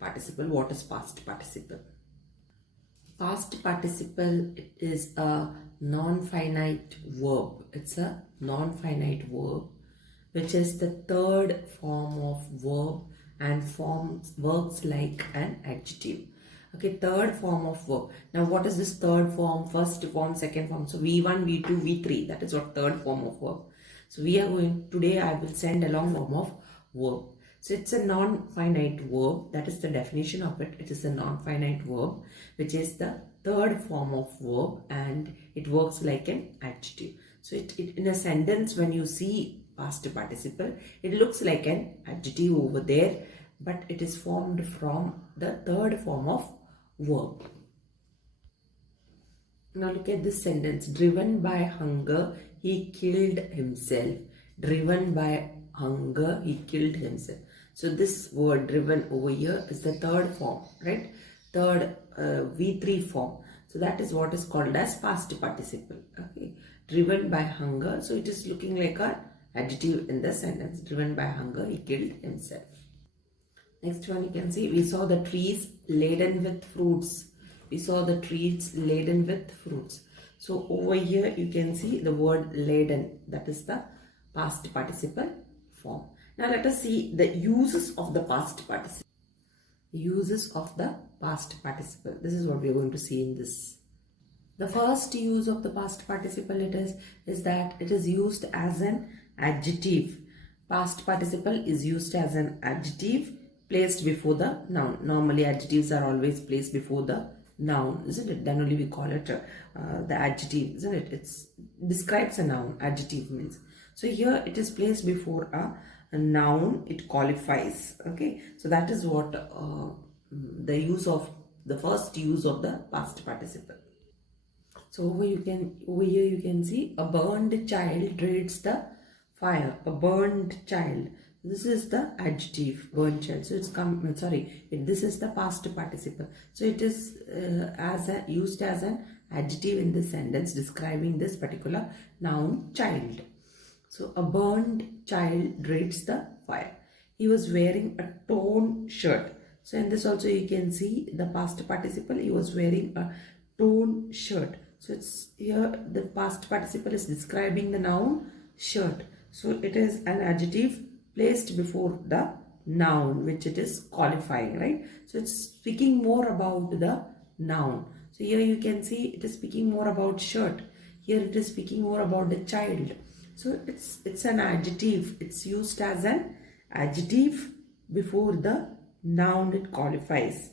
Participle. What is past participle? Past participle is a non-finite verb. It's a non-finite verb which is the third form of verb and works like an adjective. Okay, third form of verb. Now what is this third form? First form, second form. So V1, V2, V3. That is what third form of verb. So we are going, today I will send along form of verb. So it's a non-finite verb. That is the definition of it. It is a non-finite verb which is the third form of verb and it works like an adjective. So it in a sentence, when you see past participle, it looks like an adjective over there, but it is formed from the third form of verb. Now look at this sentence. Driven by hunger, he killed himself. Driven by hunger, he killed himself. So this word driven over here is the third form, right? Third V3 form. So that is what is called as past participle. Okay, driven by hunger. So it is looking like an adjective in the sentence. Driven by hunger, he killed himself. Next one you can see, we saw the trees laden with fruits. We saw the trees laden with fruits. So over here you can see the word laden. That is the past participle form. Now let us see the uses of the past participle. Uses of the past participle. This is what we are going to see in this. The first use of the past participle is that it is used as an adjective. Past participle is used as an adjective placed before the noun. Normally adjectives are always placed before the noun, isn't it? Then only we call it the adjective, isn't it? It describes a noun. Adjective means. So here it is placed before a noun. It qualifies. Okay, so that is what the first use of the past participle. So over here you can see a burned child dreads the fire. A burned child. This is the adjective, burned child. So this is the past participle. So it is used as an adjective in this sentence describing this particular noun, child. So a burned child dreads the fire. He was wearing a torn shirt. So in this also you can see the past participle. He was wearing a torn shirt. So it's here the past participle is describing the noun shirt. So it is an adjective placed before the noun which it is qualifying, right? So it's speaking more about the noun. So here you can see it is speaking more about shirt. Here it is speaking more about the child. So it's an adjective. It's used as an adjective before the noun it qualifies.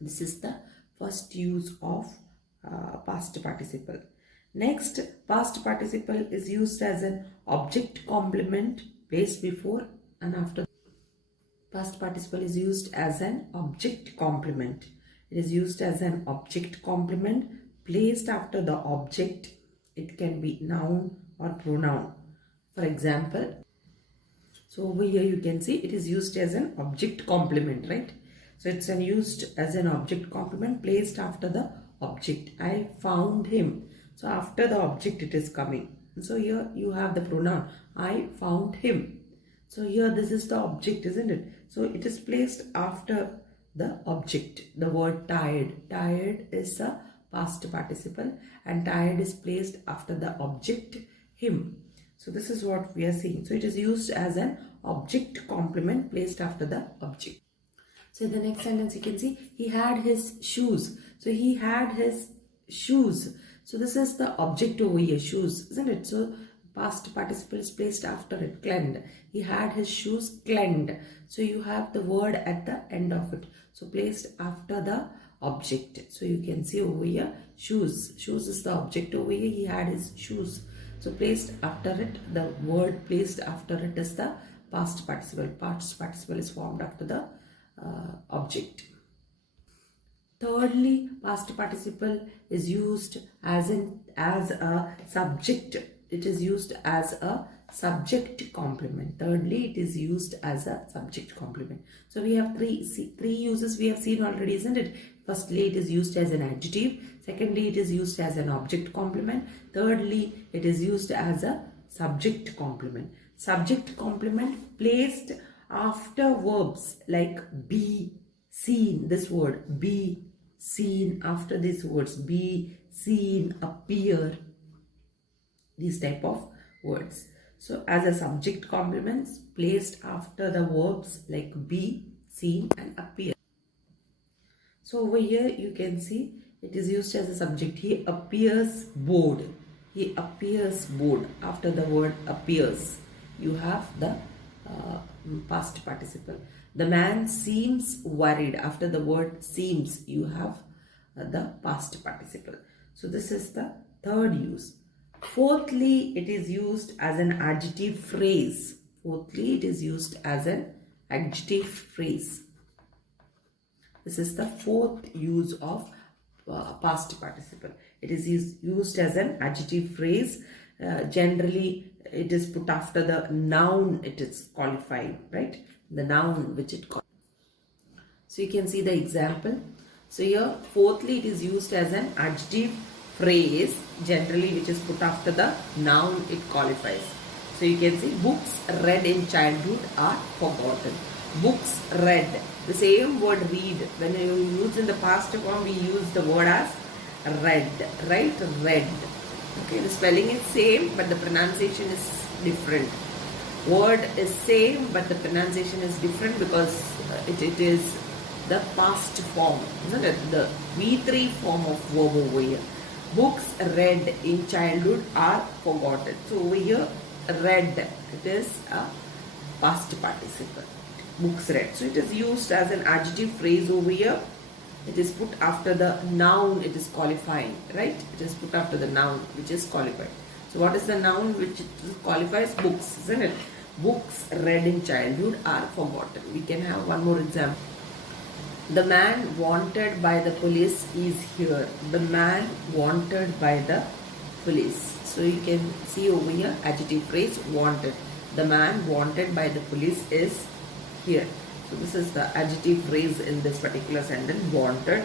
This is the first use of past participle. Next, past participle is used as an object complement placed before and after. Past participle is used as an object complement. It is used as an object complement placed after the object. It can be noun or pronoun. For example, so over here you can see it is used as an object complement, right? So it's used as an object complement placed after the object. I found him. So after the object it is coming. So here you have the pronoun. I found him. So here this is the object, isn't it? So it is placed after the object. The word tired. Tired is a past participle and tired is placed after the object him. So this is what we are seeing. So it is used as an object complement placed after the object. So in the next sentence you can see he had his shoes. So he had his shoes. So this is the object over here, shoes, isn't it? So past participle is placed after it, cleaned. He had his shoes cleaned. So you have the word at the end of it. So placed after the object. So you can see over here, shoes. Shoes is the object over here. He had his shoes. So placed after it, the word placed after it is the past participle. Past participle is formed after the object. Thirdly, past participle is used as a subject. It is used as a subject complement. Thirdly, it is used as a subject complement. So we have three uses we have seen already, isn't it? Firstly, it is used as an adjective. Secondly, it is used as an object complement. Thirdly, it is used as a subject complement. Subject complement placed after verbs like be, seen, this word, be seen, after these words, be seen, appear, these type of words. So as a subject complements placed after the verbs like be, seen and appear. So over here you can see it is used as a subject. He appears bored. He appears bored. After the word appears, you have the past participle. The man seems worried. After the word seems, you have the past participle. So this is the third use. Fourthly, it is used as an adjective phrase. Fourthly, it is used as an adjective phrase. This is the fourth use of past participle. It is used as an adjective phrase. Generally, it is put after the noun it is qualifying, right? The noun which it qualifies. So you can see the example. So here, fourthly, it is used as an adjective phrase, generally which is put after the noun it qualifies. So you can see books read in childhood are forgotten. Books read. The same word read. When you use in the past form, we use the word as read, right? Read. Okay, the spelling is same, but the pronunciation is different. Word is same, but the pronunciation is different because it is the past form, isn't it? The V3 form of verb over here. Books read in childhood are forgotten. So over here, read, it is a past participle. Books read. So it is used as an adjective phrase over here. It is put after the noun it is qualifying, right? It is put after the noun which is qualified. So what is the noun which qualifies? Books, isn't it? Books read in childhood are forgotten. We can have one more example. The man wanted by the police is here. The man wanted by the police. So you can see over here adjective phrase wanted. The man wanted by the police is here. So this is the adjective phrase in this particular sentence, wanted,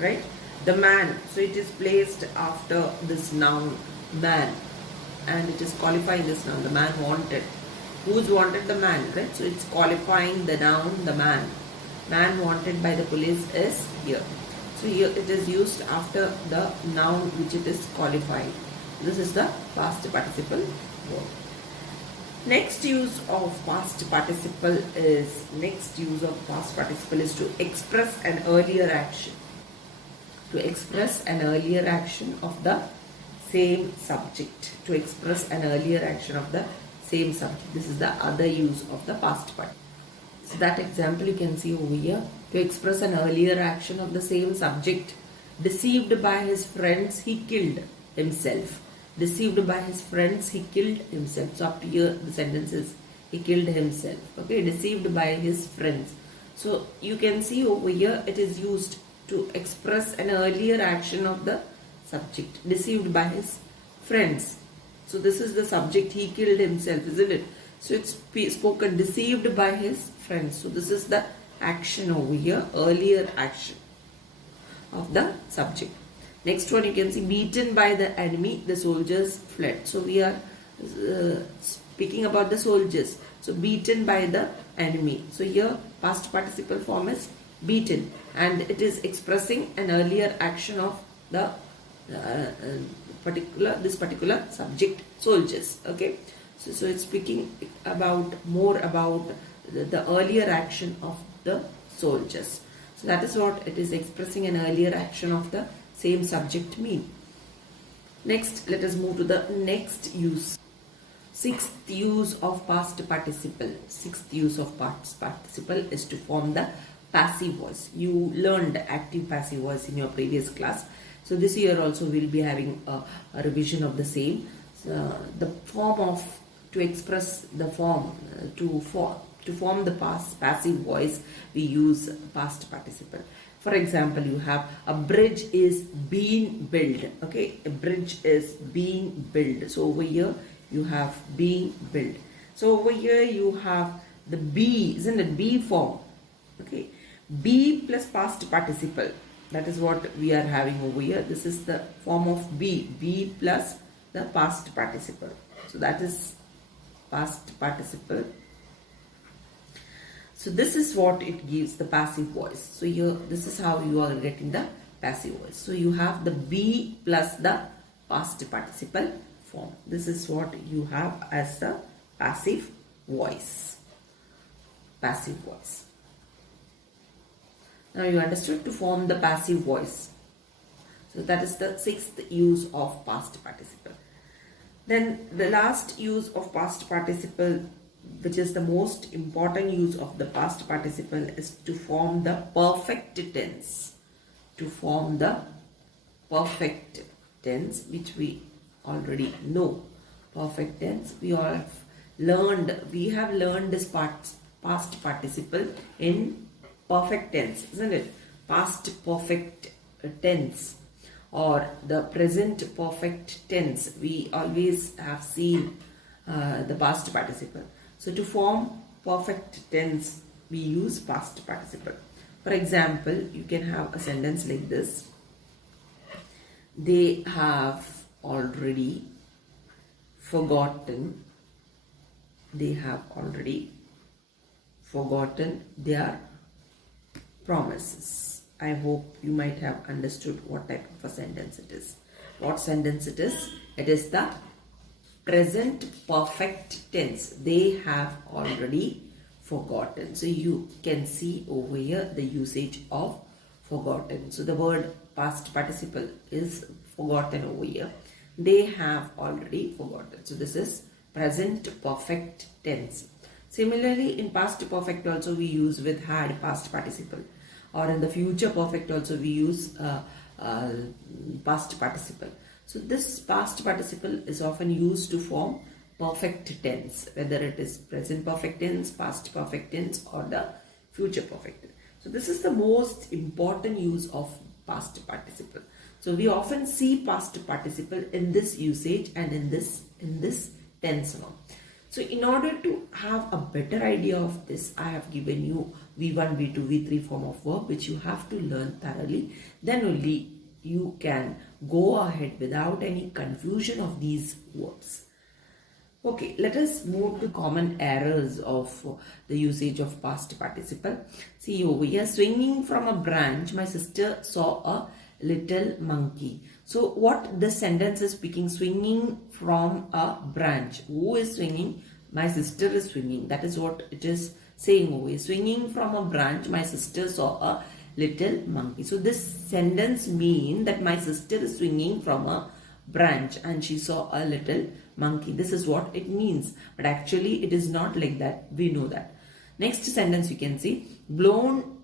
right? The man, so it is placed after this noun, man, and it is qualifying this noun, the man wanted. Who's wanted? The man, right? So it's qualifying the noun, the man. Man wanted by the police is here. So here it is used after the noun which it is qualifying. This is the past participle verb. Next use of past participle is to express an earlier action. To express an earlier action of the same subject. To express an earlier action of the same subject. This is the other use of the past participle. So that example you can see over here. To express an earlier action of the same subject. Deceived by his friends, he killed himself. Deceived by his friends, he killed himself. So up here the sentence is he killed himself. Okay, deceived by his friends. So you can see over here it is used to express an earlier action of the subject. Deceived by his friends. So this is the subject, he killed himself, isn't it? So it's spoken deceived by his friends. So this is the action over here, earlier action of the subject. Next one you can see beaten by the enemy, the soldiers fled. So we are speaking about the soldiers. So beaten by the enemy. So here past participle form is beaten and it is expressing an earlier action of the particular subject, soldiers. Okay. So it's speaking about more about the earlier action of the soldiers. So that is what it is expressing, an earlier action of the same subject mean. Next, let us move to the next use. Sixth use of past participle. Sixth use of past participle is to form the passive voice. You learned active passive voice in your previous class. So this year also we will be having a revision of the same. The form of, to express the form, to form the passive voice, we use past participle. For example, you have a bridge is being built. Okay, a bridge is being built. So over here you have being built. So over here you have the be, isn't it? Be form. Okay, be plus past participle. That is what we are having over here. This is the form of be plus the past participle. So that is past participle. So this is what it gives, the passive voice. So here, this is how you are getting the passive voice. So you have the be plus the past participle form. This is what you have as the passive voice. Passive voice. Now you understood to form the passive voice. So that is the sixth use of past participle. Then the last use of past participle, which is the most important use of the past participle, is to form the perfect tense. To form the perfect tense, which we already know. Perfect tense, we have learned this past participle in perfect tense, isn't it? Past perfect tense or the present perfect tense. We always have seen the past participle. So to form perfect tense, we use past participle. For example, you can have a sentence like this. They have already forgotten. They have already forgotten their promises. I hope you might have understood what type of a sentence it is. What sentence it is? It is the present perfect tense. They have already forgotten. So you can see over here the usage of forgotten. So the word past participle is forgotten over here. They have already forgotten. So this is present perfect tense. Similarly, in past perfect also we use with had past participle, or in the future perfect also we use past participle. So this past participle is often used to form perfect tense, whether it is present perfect tense, past perfect tense, or the future perfect tense. So this is the most important use of past participle. So we often see past participle in this usage and in this tense form. So in order to have a better idea of this, I have given you V1, V2, V3 form of verb, which you have to learn thoroughly. Then only you can go ahead without any confusion of these verbs. Okay, let us move to common errors of the usage of past participle. See over here, swinging from a branch, my sister saw a little monkey. So what this sentence is speaking, swinging from a branch. Who is swinging? My sister is swinging. That is what it is saying over here. Swinging from a branch, my sister saw a little monkey. So this sentence means that my sister is swinging from a branch and she saw a little monkey. This is what it means. But actually it is not like that. We know that. Next sentence you can see, blown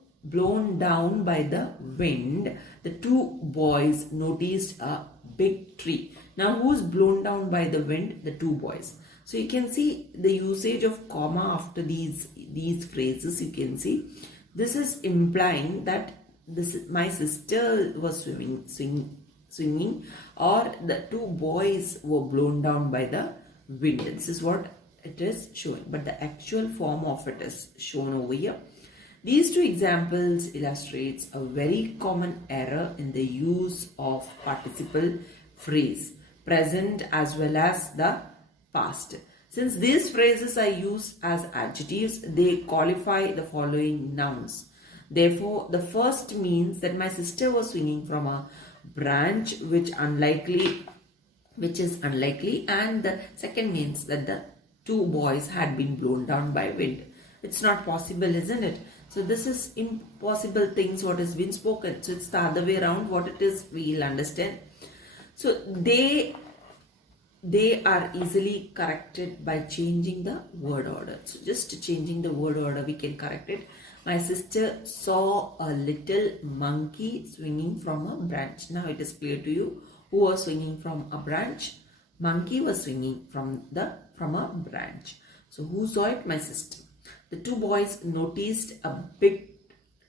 down by the wind, the two boys noticed a big tree. Now who's blown down by the wind? The two boys. So you can see the usage of comma after these phrases. You can see this is implying that my sister was swinging, or the two boys were blown down by the wind. This is what it is showing, but the actual form of it is shown over here. These two examples illustrates a very common error in the use of participle phrase, present as well as the past. Since these phrases are used as adjectives, they qualify the following nouns. Therefore, the first means that my sister was swinging from a branch, which is unlikely, and the second means that the two boys had been blown down by wind. It's not possible, isn't it? So this is impossible things what has been spoken. So it's the other way around. What it is, we'll understand. So they are easily corrected by changing the word order. So just changing the word order, we can correct it. My sister saw a little monkey swinging from a branch. Now it is clear to you who was swinging from a branch. Monkey was swinging from a branch. So who saw it? My sister. The two boys noticed a big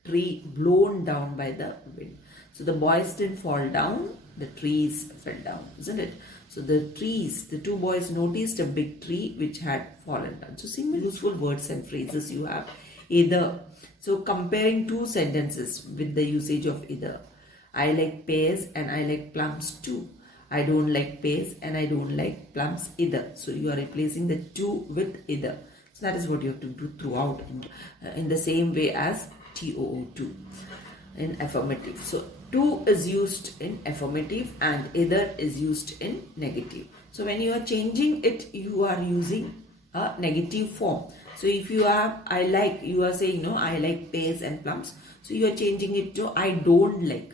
tree blown down by the wind. So the boys didn't fall down, the trees fell down, isn't it? So the two boys noticed a big tree which had fallen down. So similar useful words and phrases you have either. So comparing two sentences with the usage of either. I like pears and I like plums too. I don't like pears and I don't like plums either. So you are replacing the two with either. So that is what you have to do throughout in the same way as TOO2 in affirmative. So to is used in affirmative and either is used in negative. So when you are changing it, you are using a negative form. So if you are I like, you are saying no, I like pears and plums. So you are changing it to I don't like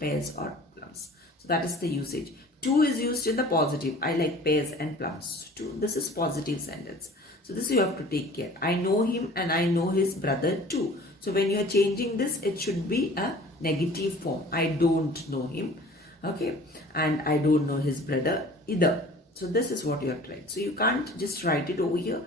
pears or plums. So that is the usage. To is used in the positive. I like pears and plums. To, this is positive sentence. So this you have to take care. I know him and I know his brother too. So when you are changing this, it should be a negative form. I don't know him. Okay. And I don't know his brother either. So this is what you have to write. So you can't just write it over here.